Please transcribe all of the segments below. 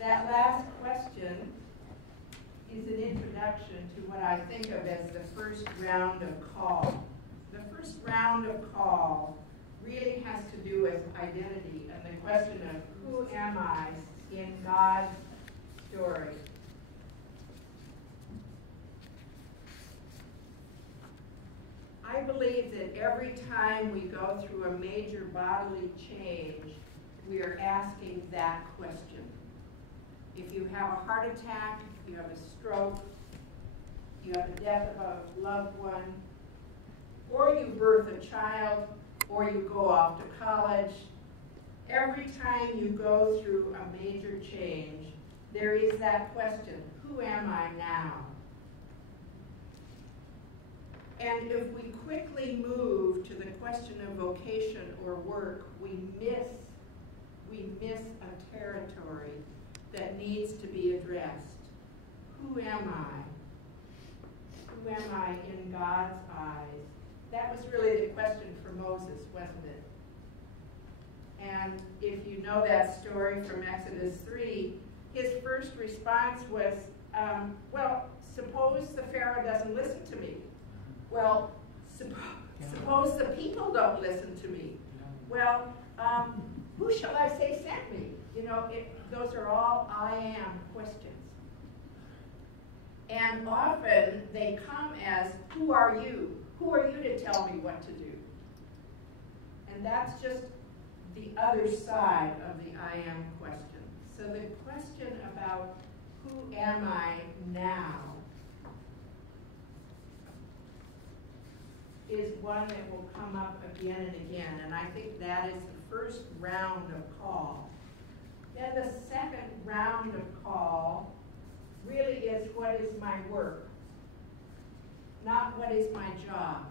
That last question is an introduction to what I think of as the first round of call. The first round of call really has to do with identity and the question of who am I in God's story. I believe that every time we go through a major bodily change, we are asking that question. If you have a heart attack, if you have a stroke, you have the death of a loved one, or you birth a child, or you go off to college, every time you go through a major change, there is that question, who am I now? And if we quickly move to the question of vocation or work, we miss a territory that needs to be addressed. Who am I? Who am I in God's eyes? That was really the question for Moses, wasn't it? And if you know that story from Exodus 3, his first response was, well, suppose the Pharaoh doesn't listen to me. Well, suppose the people don't listen to me. Well, who shall I say sent me? You know, those are all I am questions. And often they come as, who are you? Who are you to tell me what to do? And that's just the other side of the I am question. So the question about who am I now is one that will come up again and again. And I think that is the first round of call. Then the second round of call really is, what is my work? Not what is my job.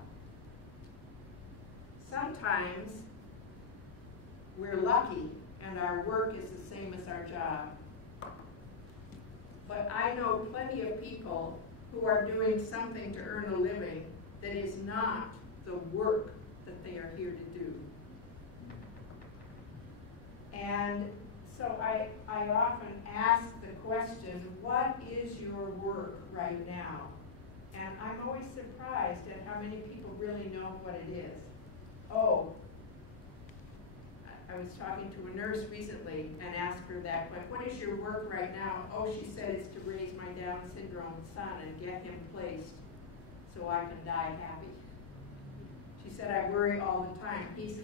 Sometimes we're lucky and our work is the same as our job. But I know plenty of people who are doing something to earn a living that is not the work that they are here to do. And so I often ask the question, what is your work right now? And I'm always surprised at how many people really know what it is. Oh, I was talking to a nurse recently and asked her that, what is your work right now? Oh, she said it's to raise my Down syndrome son and get him placed so I can die happy. She said, I worry all the time. He's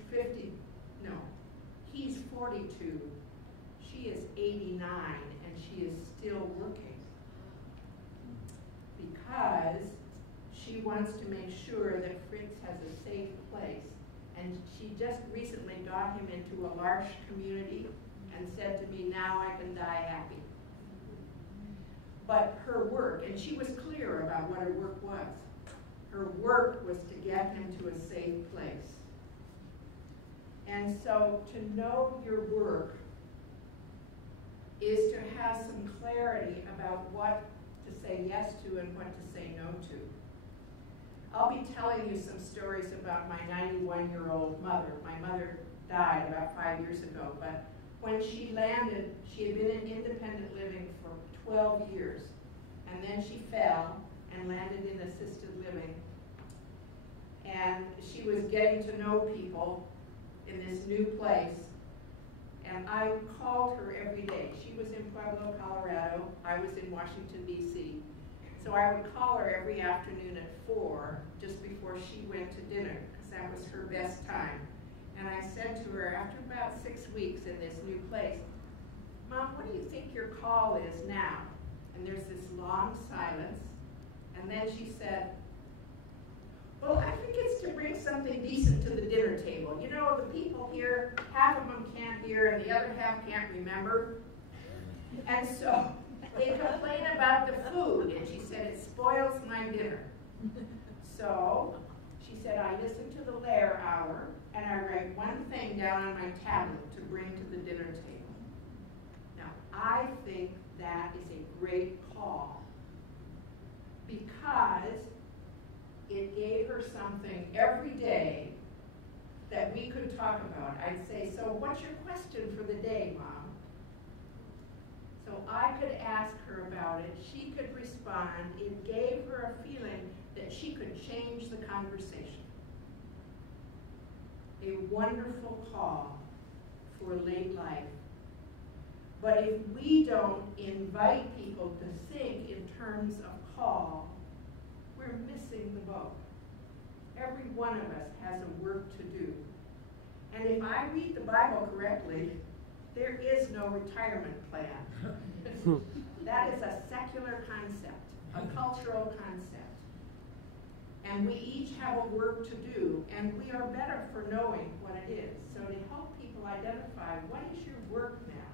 42. She is 89 and she is still working because she wants to make sure that Fritz has a safe place. And she just recently got him into a L'Arche community and said to me, now I can die happy. But her work, and she was clear about what her work was. Her work was to get him to a safe place. And so to know your work is to have some clarity about what to say yes to and what to say no to. I'll be telling you some stories about my 91-year-old mother. My mother died about 5 years ago, but when she landed, she had been in independent living for 12 years, and then she fell and landed in assisted living. And she was getting to know people in this new place, and I called her every day. She was in Pueblo, Colorado. I was in Washington, D.C. So I would call her every afternoon at 4, just before she went to dinner, because that was her best time. And I said to her, after about 6 weeks in this new place, Mom, what do you think your call is now? And there's this long silence, and then she said, well, I think it's to bring something decent to the dinner table. You know, the people here, half of them can't hear and the other half can't remember. And so they complain about the food, and she said, it spoils my dinner. So she said, I listen to the Lair Hour, and I write one thing down on my tablet to bring to the dinner table. Now, I think that is a great call because it gave her something every day that we could talk about. I'd say, so what's your question for the day, Mom? So So I could ask her about it. She could respond. It gave her a feeling that she could change the conversation. A wonderful call for late life. But if we don't invite people to think in terms of call, we're missing the boat. Every one of us has a work to do. And if I read the Bible correctly, there is no retirement plan. That is a secular concept, a cultural concept. And we each have a work to do, and we are better for knowing what it is. So to help people identify, what is your work now?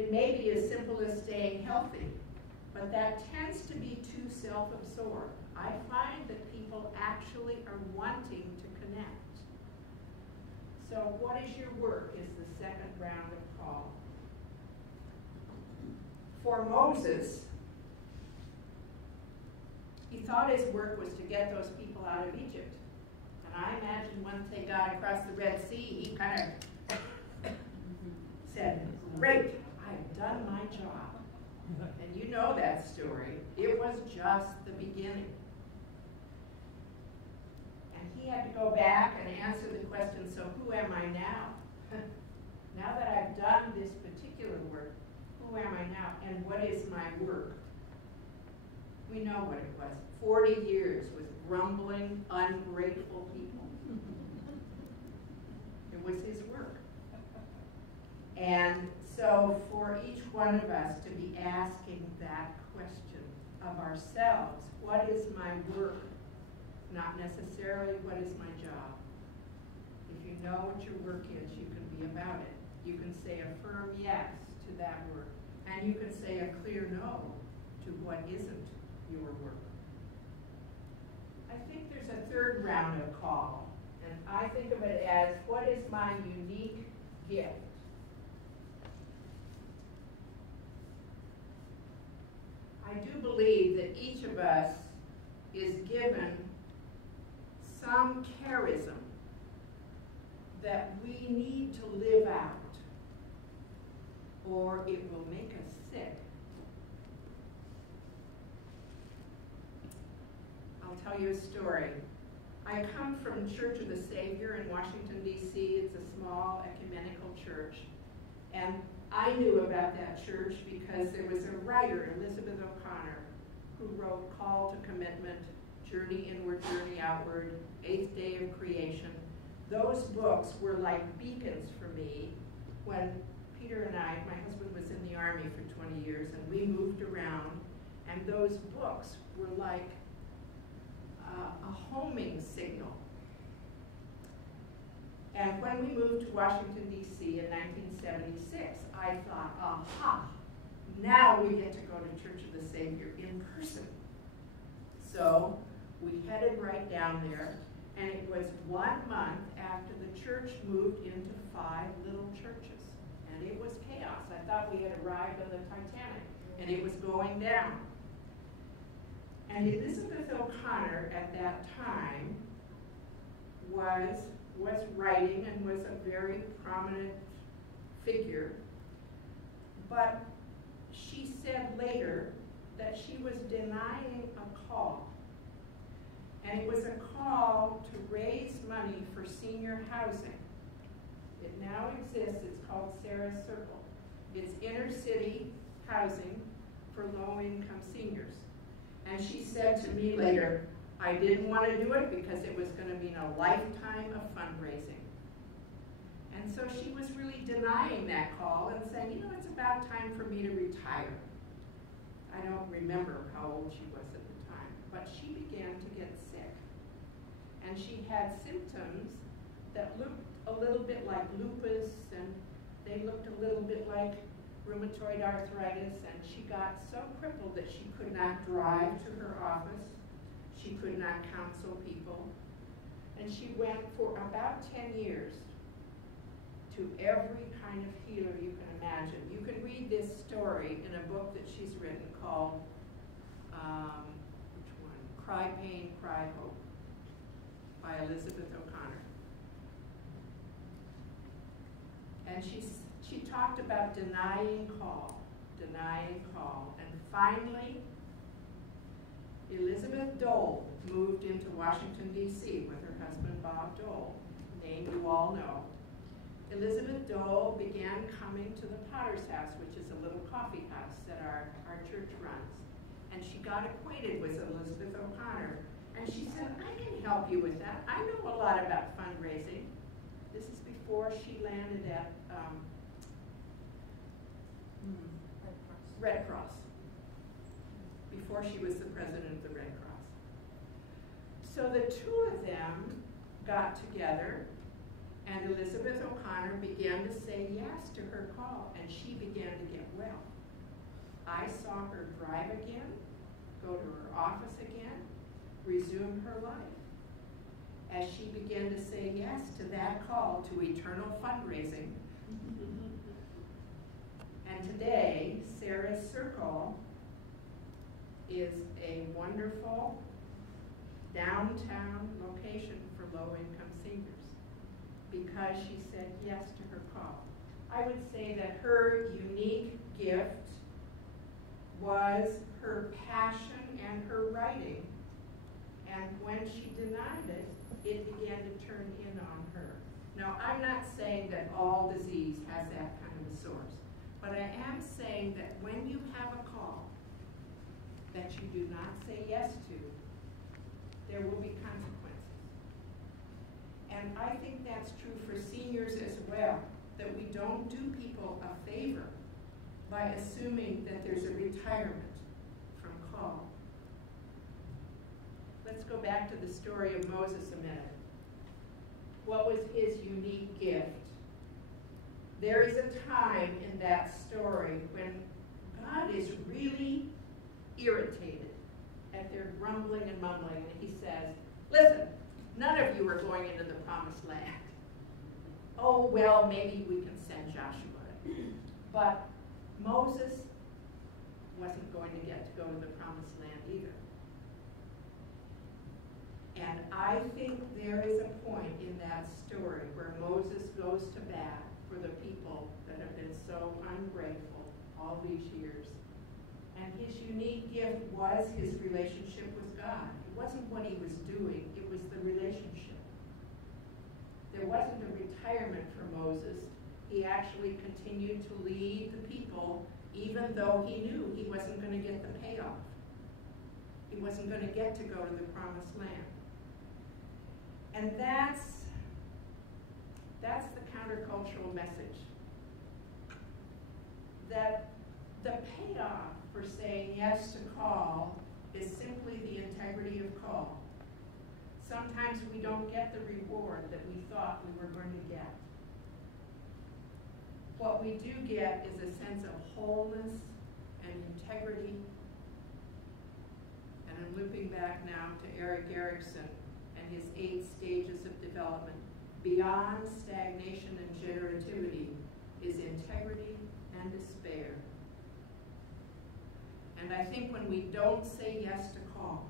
It may be as simple as staying healthy, but that tends to be too self-absorbed. I find that people actually are wanting to connect. So what is your work is the second round of call. For Moses, he thought his work was to get those people out of Egypt. And I imagine once they got across the Red Sea, he kind of said, great, I've done my job. And you know that story. It was just the beginning. And he had to go back and answer the question, so who am I now? Now that I've done this particular work, who am I now? And what is my work? We know what it was. 40 years with grumbling, ungrateful people. It was his work. And so for each one of us to be asking that question of ourselves, what is my work? Not necessarily what is my job. If you know what your work is, you can be about it. You can say a firm yes to that work. And you can say a clear no to what isn't your work. I think there's a third round of call. And I think of it as, what is my unique gift? I do believe that each of us is given some charism that we need to live out, or it will make us sick. I'll tell you a story. I come from Church of the Savior in Washington, D.C. It's a small ecumenical church. And I knew about that church because there was a writer, Elizabeth O'Connor, who wrote Call to Commitment, Journey Inward, Journey Outward, Eighth Day of Creation. Those books were like beacons for me when Peter and I, my husband was in the Army for 20 years, and we moved around, and those books were like a homing signal. And when we moved to Washington, D.C. in 1976, I thought, aha, now we get to go to Church of the Savior in person. So we headed right down there, and it was 1 month after the church moved into 5 little churches. And it was chaos. I thought we had arrived on the Titanic, and it was going down. And Elizabeth O'Connor at that time was writing and was a very prominent figure. But she said later that she was denying a call. And it was a call to raise money for senior housing. It now exists. It's called Sarah's Circle. It's inner city housing for low-income seniors. And she said to me later, I didn't want to do it because it was going to mean a lifetime of fundraising. And so she was really denying that call and saying, you know, it's about time for me to retire. I don't remember how old she was at the time, but she began to get sick. And she had symptoms that looked a little bit like lupus, and they looked a little bit like rheumatoid arthritis, and she got so crippled that she could not drive to her office. She could not counsel people. And she went for about 10 years to every kind of healer you can imagine. You can read this story in a book that she's written called, which one? Cry Pain, Cry Hope, by Elizabeth O'Connor. And she talked about denying call, and finally, Elizabeth Dole moved into Washington, D.C. with her husband, Bob Dole, name you all know. Elizabeth Dole began coming to the Potter's House, which is a little coffee house that our church runs. And she got acquainted with Elizabeth O'Connor. And she said, I can help you with that. I know a lot about fundraising. This is before she landed at Red Cross. Before she was the president of the Red Cross. So the two of them got together, and Elizabeth O'Connor began to say yes to her call, and she began to get well. I saw her drive again, go to her office again, resume her life, as she began to say yes to that call to eternal fundraising. And today, Sarah's Circle is a wonderful downtown location for low-income seniors because she said yes to her call. I would say that her unique gift was her passion and her writing. And when she denied it, it began to turn in on her. Now, I'm not saying that all disease has that kind of a source, but I am saying that when you have a call that you do not say yes to, there will be consequences. And I think that's true for seniors as well, that we don't do people a favor by assuming that there's a retirement from call. Let's go back to the story of Moses a minute. What was his unique gift? There is a time in that story when God is really irritated at their grumbling and mumbling, and he says, listen, none of you are going into the promised land. Oh, well, maybe we can send Joshua. But Moses wasn't going to get to go to the promised land either. And I think there is a point in that story where Moses goes to bat for the people that have been so ungrateful all these years. And his unique gift was his relationship with God. It wasn't what he was doing, it was the relationship. There wasn't a retirement for Moses. He actually continued to lead the people even though he knew he wasn't going to get the payoff. He wasn't going to get to go to the promised land. And that's the countercultural message. That the payoff for saying yes to call is simply the integrity of call. Sometimes we don't get the reward that we thought we were going to get. What we do get is a sense of wholeness and integrity. And I'm looping back now to Erik Erikson and his 8 stages of development. Beyond stagnation and generativity is integrity and despair. And I think when we don't say yes to call,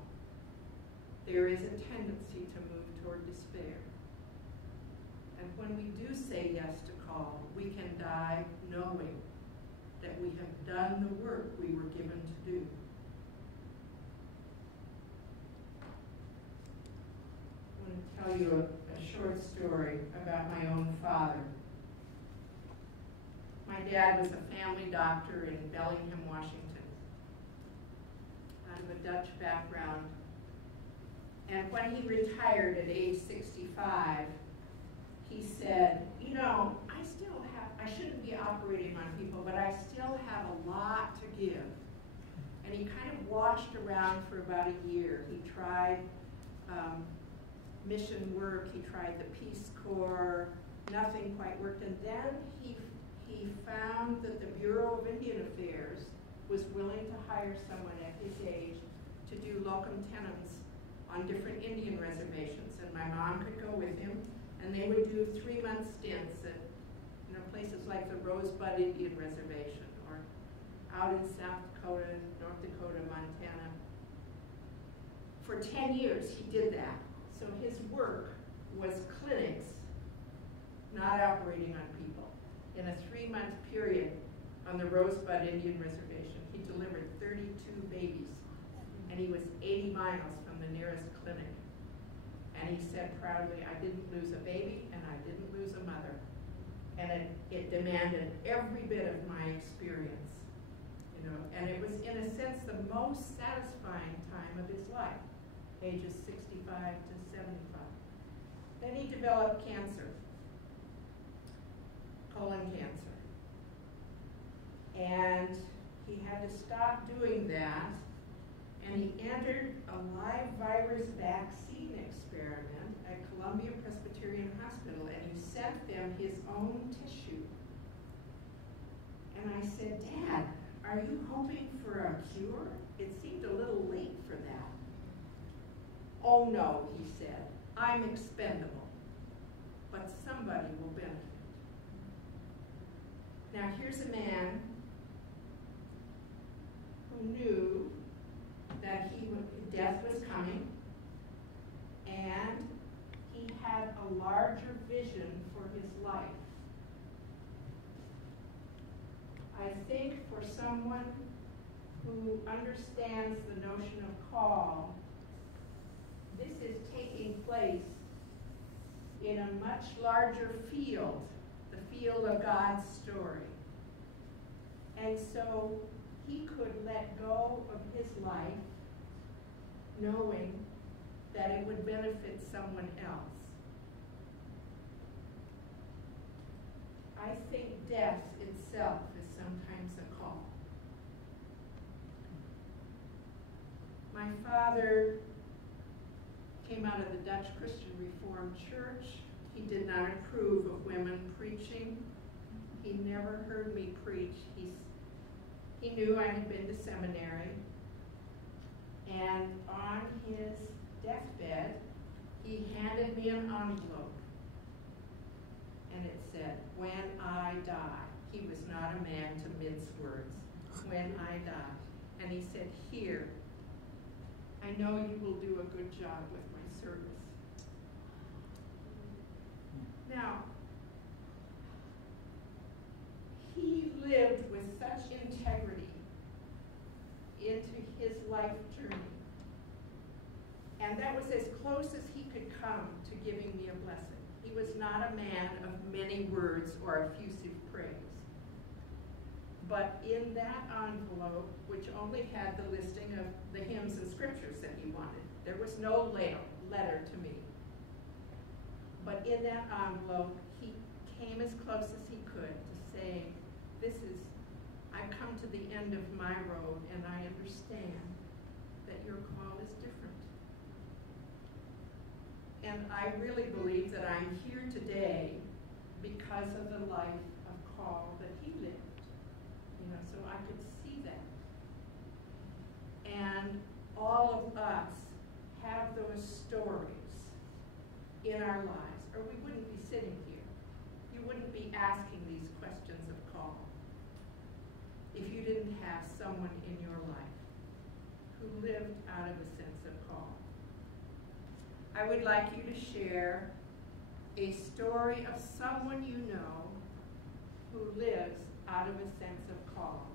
there is a tendency to move toward despair. And when we do say yes to call, we can die knowing that we have done the work we were given to do. I want to tell you a short story about my own father. My dad was a family doctor in Bellingham, Washington. Out of a Dutch background. And when he retired at age 65, he said, you know, I shouldn't be operating on people, but I still have a lot to give. And he kind of washed around for about a year. He tried mission work, he tried the Peace Corps, nothing quite worked. And then he found that the Bureau of Indian Affairs was willing to hire someone at his age to do locum tenens on different Indian reservations. And my mom could go with him, and they would do 3-month stints at places like the Rosebud Indian Reservation, or out in South Dakota, North Dakota, Montana. For 10 years he did that. So his work was clinics, not operating on people. In a 3-month period on the Rosebud Indian Reservation, he delivered 32 babies, and he was 80 miles from the nearest clinic. And he said proudly, I didn't lose a baby, and I didn't lose a mother. And it demanded every bit of my experience, you know. And it was, in a sense, the most satisfying time of his life, ages 65 to 75. Then he developed cancer, colon cancer. And he had to stop doing that, and he entered a live virus vaccine experiment at Columbia Presbyterian Hospital, and he sent them his own tissue. And I said, Dad, are you hoping for a cure? It seemed a little late for that. Oh no, he said, I'm expendable, but somebody will benefit. Now here's a man who knew that death was coming, and he had a larger vision for his life. I think for someone who understands the notion of call, this is taking place in a much larger field, the field of God's story. And so he could let go of his life knowing that it would benefit someone else. I think death itself is sometimes a call. My father came out of the Dutch Christian Reformed Church. He did not approve of women preaching. He never heard me preach. He knew I had been to seminary. And on his deathbed, he handed me an envelope. And it said, when I die. He was not a man to mince words. When I die. And he said, here, I know you will do a good job with my service. Now, he lived with such integrity into his life journey. And that was as close as he could come to giving me a blessing. He was not a man of many words or effusive praise. But in that envelope, which only had the listing of the hymns and scriptures that he wanted, there was no letter to me. But in that envelope, he came as close as he could to saying, I've come to the end of my road, and I understand that your call is different. And I really believe that I'm here today because of the life of call that he lived. You know, so I could see that. And all of us have those stories in our lives, or we wouldn't be sitting here. You wouldn't be asking these questions of call if you didn't have someone in your life who lived out of a sense of call. I would like you to share a story of someone you know who lives out of a sense of call.